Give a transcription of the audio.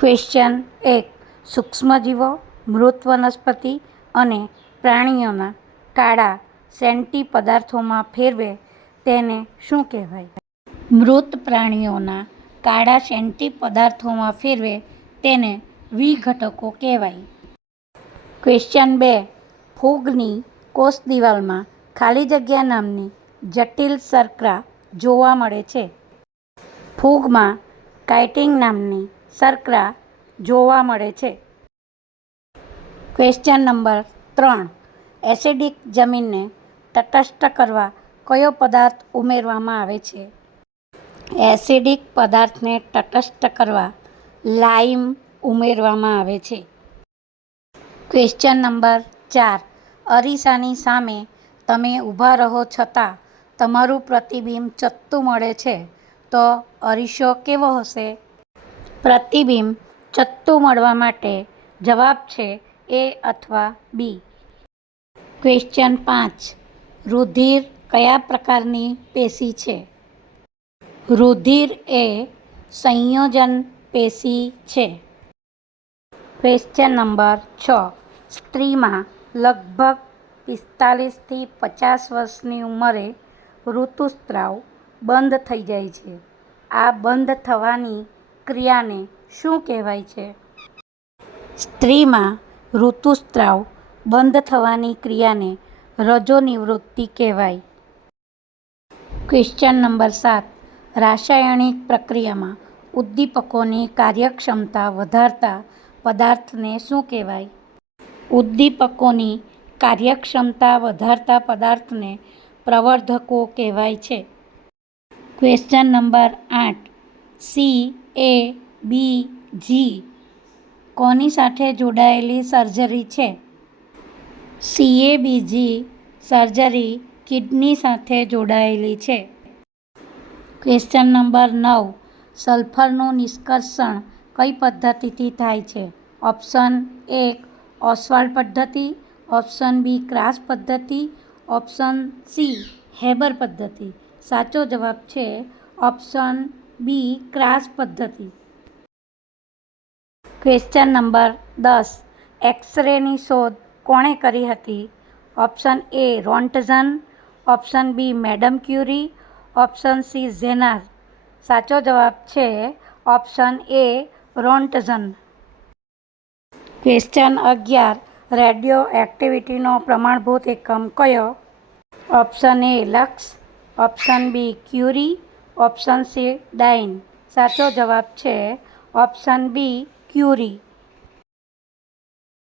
Question એક. સૂક્ષ્મજીવો, મૃત વનસ્પતિ અને પ્રાણીઓના કાળા સેન્ટી પદાર્થોમાં ફેરવે તેને શું કહેવાય? મૃત પ્રાણીઓના કાળા સેન્ટી પદાર્થોમાં ફેરવે તેને વિઘટકો કહેવાય. ક્વેશ્ચન બે. ફૂગની કોષ દિવાલમાં ખાલી જગ્યા નામની જટિલ શર્કરા જોવા મળે છે. ફૂગમાં કાઇટિંગ નામની શર્કરા જોવા મળે છે. ક્વેશ્ચન નંબર ત્રણ. એસિડિક જમીનને તટસ્થ કરવા કયો પદાર્થ ઉમેરવામાં આવે છે? એસિડિક પદાર્થને તટસ્થ કરવા લાઈમ ઉમેરવામાં આવે છે. ક્વેશ્ચન નંબર ચાર. અરીસાની સામે તમે ઊભા રહો છતાં તમારું પ્રતિબિંબ ચત્તું મળે છે, તો અરીસો કેવો હશે? પ્રતિબિંબ ચત્તું મળવા માટે જવાબ છે એ અથવા બી. ક્વેશ્ચન પાંચ. રુધિર કયા પ્રકારની પેશી છે? રુધિર એ સંયોજન પેશી છે. ક્વેશ્ચન નંબર છ. સ્ત્રીમાં લગભગ પિસ્તાલીસથી પચાસ વર્ષની ઉંમરે ઋતુસ્ત્રાવ બંધ થઈ જાય છે. આ બંધ થવાની ક્રિયાને શું કહેવાય છે? સ્ત્રીમાં ઋતુસ્ત્રાવ બંધ થવાની ક્રિયાને રજોનિવૃત્તિ કહેવાય. ક્વેશ્ચન નંબર સાત. રાસાયણિક પ્રક્રિયામાં ઉદ્દીપકોની કાર્યક્ષમતા વધારતા પદાર્થને શું કહેવાય? ઉદ્દીપકોની કાર્યક્ષમતા વધારતા પદાર્થને પ્રવર્ધકો કહેવાય છે. ક્વેશ્ચન નંબર આઠ. સી. A, B, G. કોની સાથે જોડાયેલી સર્જરી છે? સીએબીજી સર્જરી કિડની સાથે જોડાયેલી છે. ક્વેશ્ચન નંબર નવ. સલ્ફરનું નિષ્કર્ષણ કઈ પદ્ધતિથી થાય છે? ઓપ્શન એક ઓસવાલ્ડ પદ્ધતિ. ઓપ્શન બી, ક્રાસ પદ્ધતિ. ઓપ્શન સી, હેબર પદ્ધતિ. સાચો જવાબ છે ઓપ્શન બી ક્રાસ પદ્ધતિ. ક્વેશ્ચન નંબર દસ. એક્સરેની શોધ કોણે કરી હતી? Option A Roentgen option B madam Curie option C Zener સાચો જવાબ છે ઓપ્શન એ રોન્ટઝન ક્વેશ્ચન અગિયાર. રેડિયો એક્ટિવિટીનો પ્રમાણભૂત એકમ કયો? Option A lux option B curie option C dyne. સાચો જવાબ છે ઓપ્શન બી ક્યુરી.